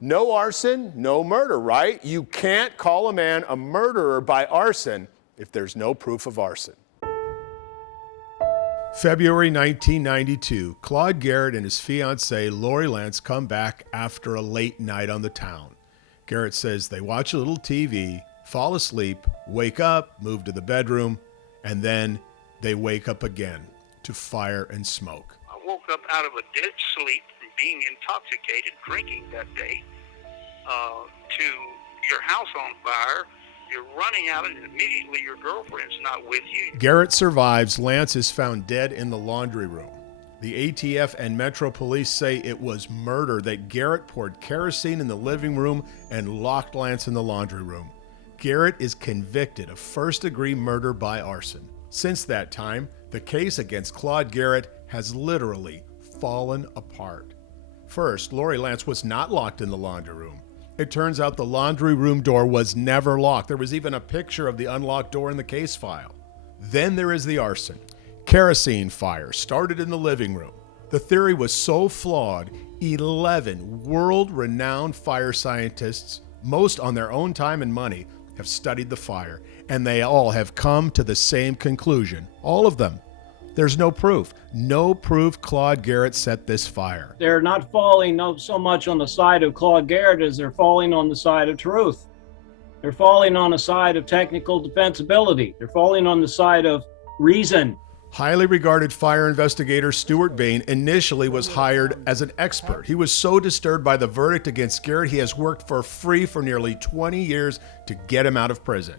No arson, no murder, right? You can't call a man a murderer by arson if there's no proof of arson. February 1992, Claude Garrett and his fiancée, Lori Lance, come back after a late night on the town. Garrett says they watch a little TV, fall asleep, wake up, move to the bedroom, and then they wake up again to fire and smoke. I woke up out of a dead sleep from being intoxicated, drinking that day, to your house on fire. You're running out and immediately your girlfriend's not with you. Garrett survives. Lance is found dead in the laundry room. The ATF and Metro Police say it was murder, that Garrett poured kerosene in the living room and locked Lance in the laundry room. Garrett is convicted of first-degree murder by arson. Since that time, the case against Claude Garrett has literally fallen apart. First, Lori Lance was not locked in the laundry room. It turns out the laundry room door was never locked. There was even a picture of the unlocked door in the case file. Then there is the arson. Kerosene fire started in the living room. The theory was so flawed, 11 world-renowned fire scientists, most on their own time and money, have studied the fire, and they all have come to the same conclusion. All of them. There's no proof. No proof Claude Garrett set this fire. They're not falling so much on the side of Claude Garrett as they're falling on the side of truth. They're falling on the side of technical defensibility. They're falling on the side of reason. Highly regarded fire investigator Stuart Bain initially was hired as an expert. He was so disturbed by the verdict against Garrett, he has worked for free for nearly 20 years to get him out of prison.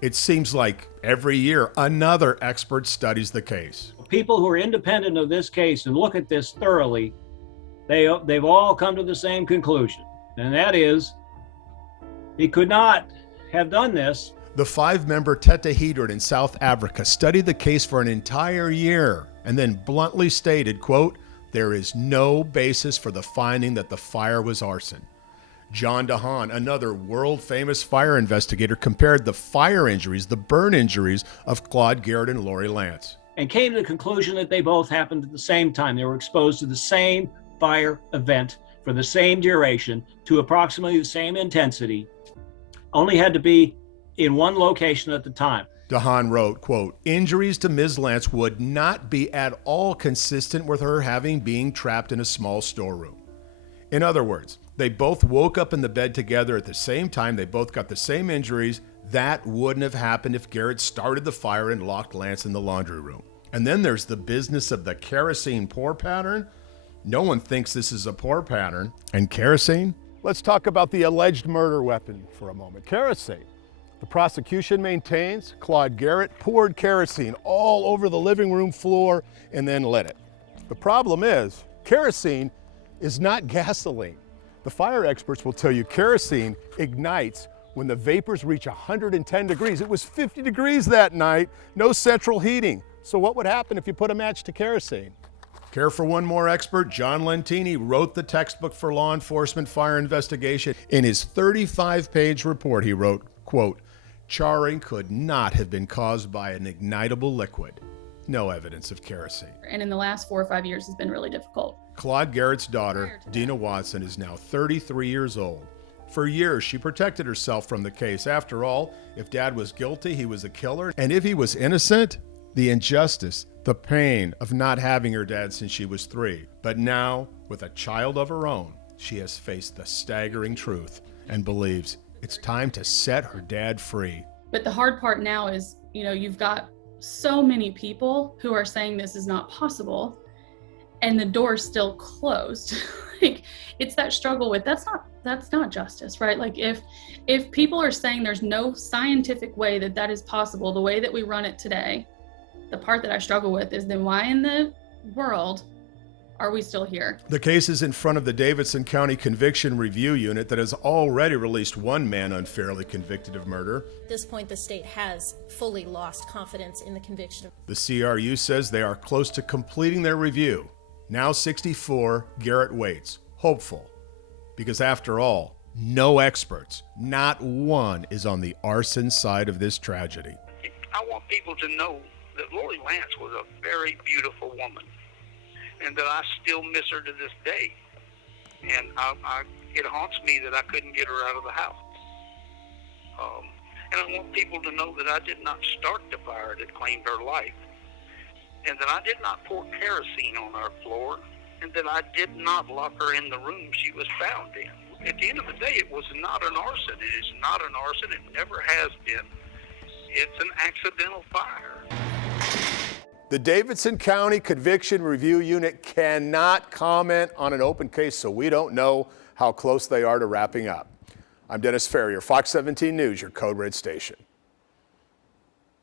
It seems like every year another expert studies the case. People who are independent of this case and look at this thoroughly, they've all come to the same conclusion, and that is he could not have done this. The 5-member Tetrahedron in South Africa studied the case for an entire year and then bluntly stated, quote, "There is no basis for the finding that the fire was arson." John DeHaan, another world-famous fire investigator, compared the fire injuries, the burn injuries of Claude Garrett and Lori Lance, and came to the conclusion that they both happened at the same time. They were exposed to the same fire event for the same duration, to approximately the same intensity, only had to be in one location at the time. DeHaan wrote, quote, "Injuries to Ms. Lance would not be at all consistent with her having been trapped in a small storeroom." In other words, they both woke up in the bed together at the same time. They both got the same injuries. That wouldn't have happened if Garrett started the fire and locked Lance in the laundry room. And then there's the business of the kerosene pour pattern. No one thinks this is a pour pattern. And kerosene? Let's talk about the alleged murder weapon for a moment. Kerosene. The prosecution maintains Claude Garrett poured kerosene all over the living room floor and then lit it. The problem is, kerosene is not gasoline. The fire experts will tell you kerosene ignites when the vapors reach 110 degrees. It was 50 degrees that night, no central heating. So what would happen if you put a match to kerosene? Care for one more expert? John Lentini wrote the textbook for law enforcement fire investigation. In his 35-page report, he wrote, quote, "Charring could not have been caused by an ignitable liquid. No evidence of kerosene." And in the last 4 or 5 years, it's been really difficult. Claude Garrett's daughter, Dina Watson, is now 33 years old. For years, she protected herself from the case. After all, if Dad was guilty, he was a killer. And if he was innocent, the injustice, the pain of not having her dad since she was 3. But now, with a child of her own, she has faced the staggering truth and believes it's time to set her dad free. But the hard part now is, you've got so many people who are saying this is not possible, and the door's still closed. Like, it's that struggle with that's not justice, right? Like, if people are saying there's no scientific way that is possible, the way that we run it today, the part that I struggle with is, then why in the world are we still here? The case is in front of the Davidson County Conviction Review Unit that has already released one man unfairly convicted of murder. At this point, the state has fully lost confidence in the conviction. The CRU says they are close to completing their review. Now 64, Garrett waits, hopeful, because after all, no experts, not one, is on the arson side of this tragedy. I want people to know that Lori Lance was a very beautiful woman, and that I still miss her to this day. And It haunts me that I couldn't get her out of the house. And I want people to know that I did not start the fire that claimed her life, and that I did not pour kerosene on our floor, and that I did not lock her in the room she was found in. At the end of the day, it was not an arson. It is not an arson. It never has been. It's an accidental fire. The Davidson County Conviction Review Unit cannot comment on an open case, so we don't know how close they are to wrapping up. I'm Dennis Ferrier, Fox 17 News, your Code Red station.